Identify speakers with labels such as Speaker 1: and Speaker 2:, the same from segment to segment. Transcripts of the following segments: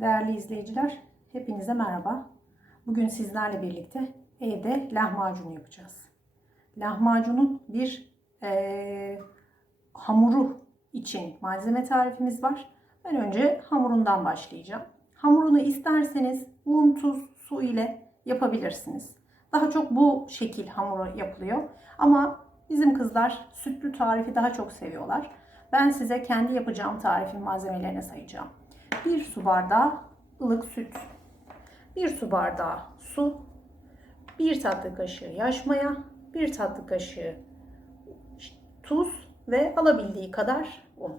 Speaker 1: Değerli izleyiciler, hepinize merhaba. Bugün sizlerle birlikte evde lahmacun yapacağız. Lahmacunun bir eee, hamuru için malzeme tarifimiz var. Ben önce hamurundan başlayacağım. Hamurunu isterseniz un, tuz, su ile yapabilirsiniz. Daha çok bu şekil hamuru yapılıyor. Ama bizim kızlar sütlü tarifi daha çok seviyorlar. Ben size kendi yapacağım tarifin malzemelerini sayacağım. 1 su bardağı ılık süt, 1 su bardağı su, 1 tatlı kaşığı yaş maya, 1 tatlı kaşığı tuz ve alabildiği kadar un.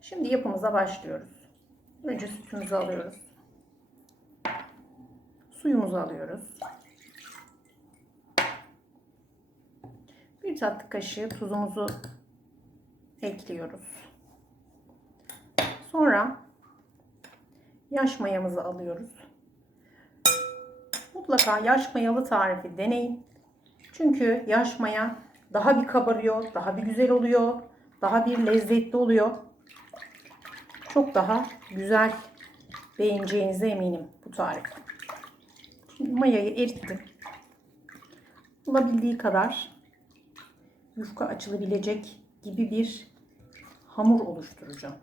Speaker 1: Şimdi yapımıza başlıyoruz. Önce sütümüzü alıyoruz. Suyumuzu alıyoruz. 1 tatlı kaşığı tuzumuzu ekliyoruz. Sonra yaş mayamızı alıyoruz. Mutlaka yaş mayalı tarifi deneyin. Çünkü yaş maya daha bir kabarıyor, daha bir güzel oluyor, daha bir lezzetli oluyor. Çok daha güzel beğeneceğinize eminim bu tarif. Şimdi mayayı erittim. Olabildiği kadar yufka açılabilecek gibi bir hamur oluşturacağım.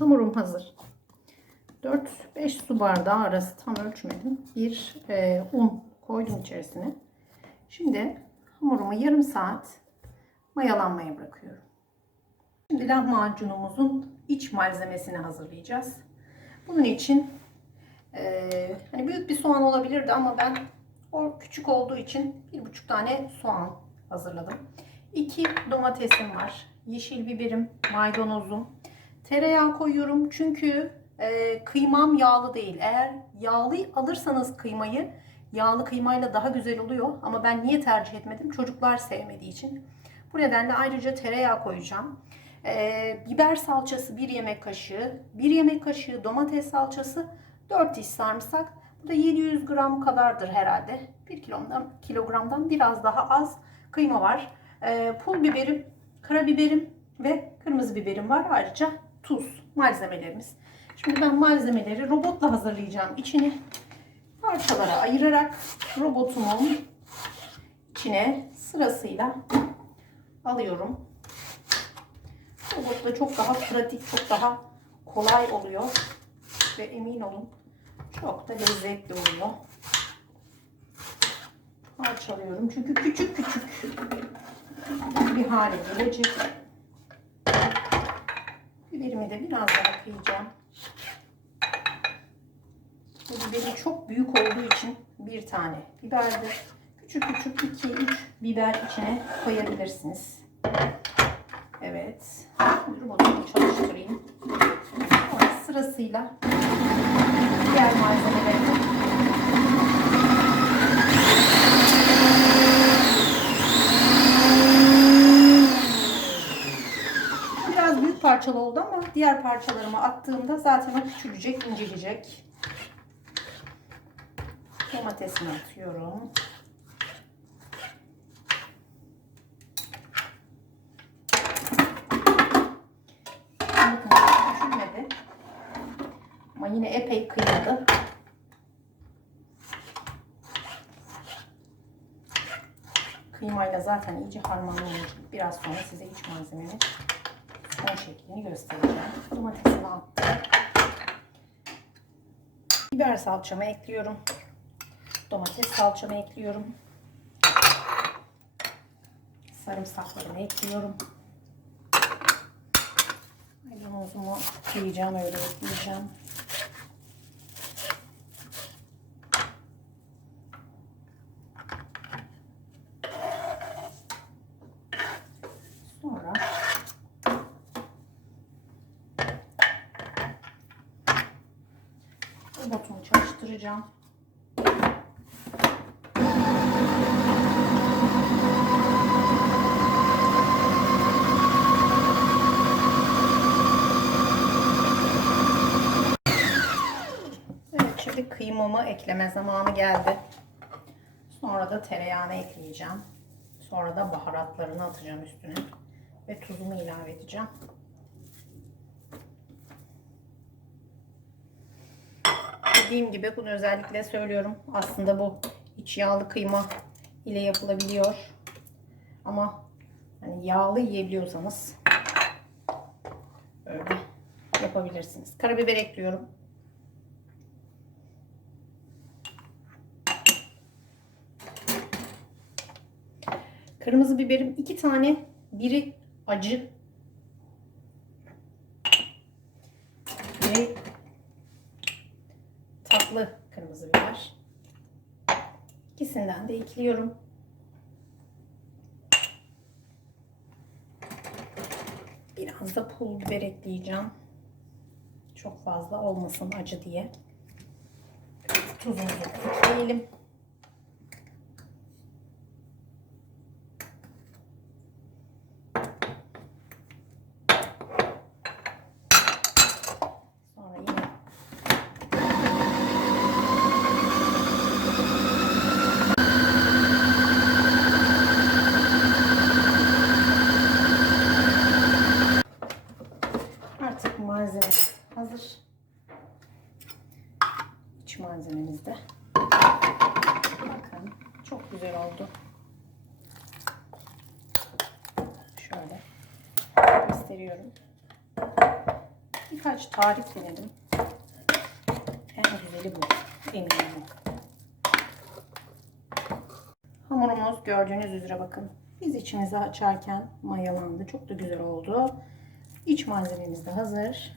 Speaker 1: Hamurum hazır. 4-5 su bardağı arası tam ölçmedim. Bir e, un koydum içerisine. Şimdi hamurumu yarım saat mayalanmaya bırakıyorum. Şimdi lahmacunumuzun iç malzemesini hazırlayacağız. Bunun için e, hani büyük bir soğan olabilirdi ama ben o küçük olduğu için bir buçuk tane soğan hazırladım. 2 domatesim var. Yeşil biberim, maydanozum. Tereyağı koyuyorum çünkü e, kıymam yağlı değil. Eğer yağlı alırsanız kıymayı yağlı kıymayla daha güzel oluyor. Ama ben niye tercih etmedim? Çocuklar sevmediği için. Bu nedenle ayrıca tereyağı koyacağım. E, biber salçası 1 yemek kaşığı, 1 yemek kaşığı domates salçası, 4 diş sarımsak. Bu da 700 gram kadardır herhalde. 1 kilomdan, kilogramdan biraz daha az kıyma var. E, pul biberim, karabiberim ve kırmızı biberim var. Ayrıca tuz malzemelerimiz. Şimdi ben malzemeleri robotla hazırlayacağım. İçini parçalara ayırarak robotumun içine sırasıyla alıyorum. Robotla çok daha pratik, çok daha kolay oluyor. Ve emin olun çok da lezzetli oluyor. Parçalıyorum. Çünkü küçük küçük bir hale gelecek. Biberimi de biraz daha kıyacağım. Bu biberi çok büyük olduğu için bir tane biberdir. Küçük küçük 2-3 biber içine koyabilirsiniz. Evet. Robotumu çalıştırayım. Sonra sırasıyla diğer malzemeleri Biraz büyük parçalı oldu ama diğer parçalarımı attığımda zaten o küçülecek, incelecek. Domatesini atıyorum. Ama yine epey kıyıldı. Kıymayla zaten iyice harmanlanacak. Biraz sonra size iç malzemenin son şeklini göstereceğim. Domatesini attım. Biber salçamı ekliyorum. Domates salçamı ekliyorum. Sarımsaklarımı ekliyorum. Maydanozumu kıyacağım öyle ekleyeceğim. Sonra robotumu çalıştıracağım. Şimdi kıymamı ekleme zamanı geldi. Sonra da tereyağını ekleyeceğim. Sonra da baharatlarını atacağım üstüne. Ve tuzumu ilave edeceğim. Dediğim gibi bunu özellikle söylüyorum. Aslında bu iç yağlı kıyma ile yapılabiliyor. Ama hani yağlı yiyebiliyorsanız böyle yapabilirsiniz. Karabiber ekliyorum. Kırmızı biberim iki tane. Biri acı. Biri tatlı kırmızı biber. İkisinden de ekliyorum. Biraz da pul biber ekleyeceğim. Çok fazla olmasın acı diye. Tuzumuzu ekleyelim. Sonra yine Artık malzeme hazır. İç malzememiz de. Bakın çok güzel oldu. Şöyle gösteriyorum. Birkaç tarif denedim. En güzeli bu. Eminim. Hamurumuz gördüğünüz üzere bakın. Biz içimizi açarken mayalandı. Çok da güzel oldu. İç malzememiz de hazır.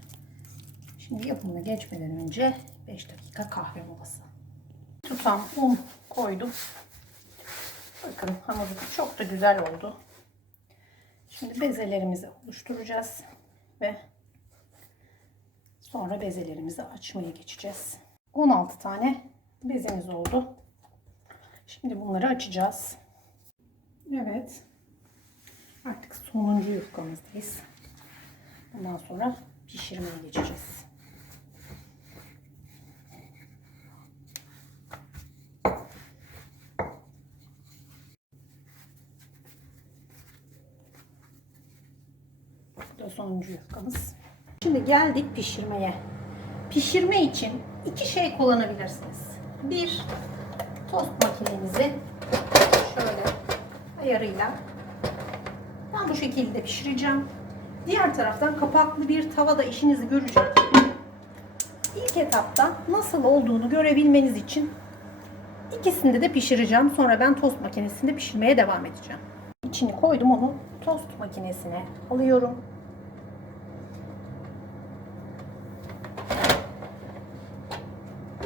Speaker 1: Şimdi yapımına geçmeden önce 5 dakika kahve molası. Tutam un koydum. Bakın hamuru çok da güzel oldu. Şimdi bezelerimizi oluşturacağız ve sonra bezelerimizi açmaya geçeceğiz. 16 tane bezemiz oldu. Şimdi bunları açacağız. Evet. Artık sonuncu yufkamızdayız. Bundan sonra pişirmeye geçeceğiz. Bu da sonuncu yufkamız. Şimdi geldik pişirmeye. Pişirme için iki şey kullanabilirsiniz. Bir, tost makinenizi şöyle ayarıyla ben bu şekilde pişireceğim. Diğer taraftan kapaklı bir tavada işinizi görecek. İlk etapta nasıl olduğunu görebilmeniz için ikisinde de pişireceğim. Sonra ben tost makinesinde pişirmeye devam edeceğim. İçini koydum onu tost makinesine alıyorum.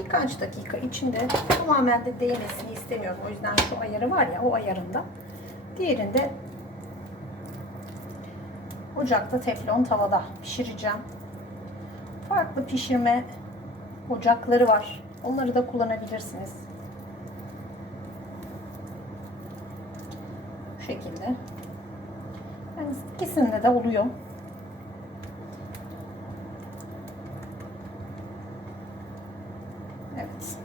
Speaker 1: Birkaç dakika içinde tamamen de değmesini istemiyorum. O yüzden şu ayarı var ya o ayarında. Diğerinde ocakta teflon tavada pişireceğim. Farklı pişirme ocakları var. Onları da kullanabilirsiniz. Bu şekilde. Yani ikisinde de oluyor. Evet.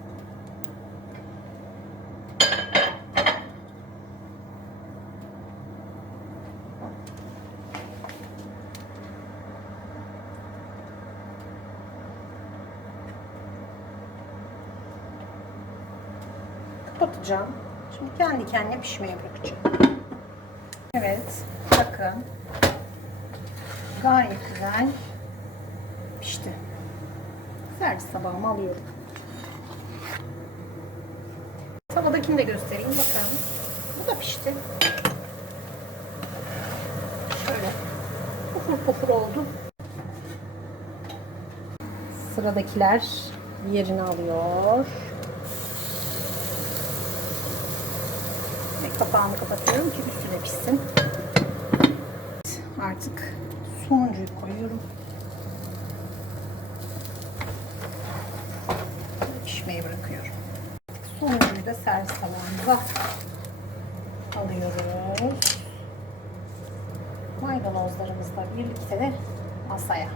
Speaker 1: Kapatacağım. Şimdi kendi kendine pişmeye bırakacağım. Evet, bakın. Gayet güzel pişti. Servis tabağıma alıyorum. Tavadakini de göstereyim. Bakın. Bu da pişti. Şöyle pufur pufur oldu. Sıradakiler yerini alıyor. Kapağını kapatıyorum ki üstüne pişsin. Artık sonuncuyu koyuyorum. Pişmeye bırakıyorum. Sonuncuyu da servis tabağımıza alıyoruz. Maydanozlarımızla birlikte de masaya.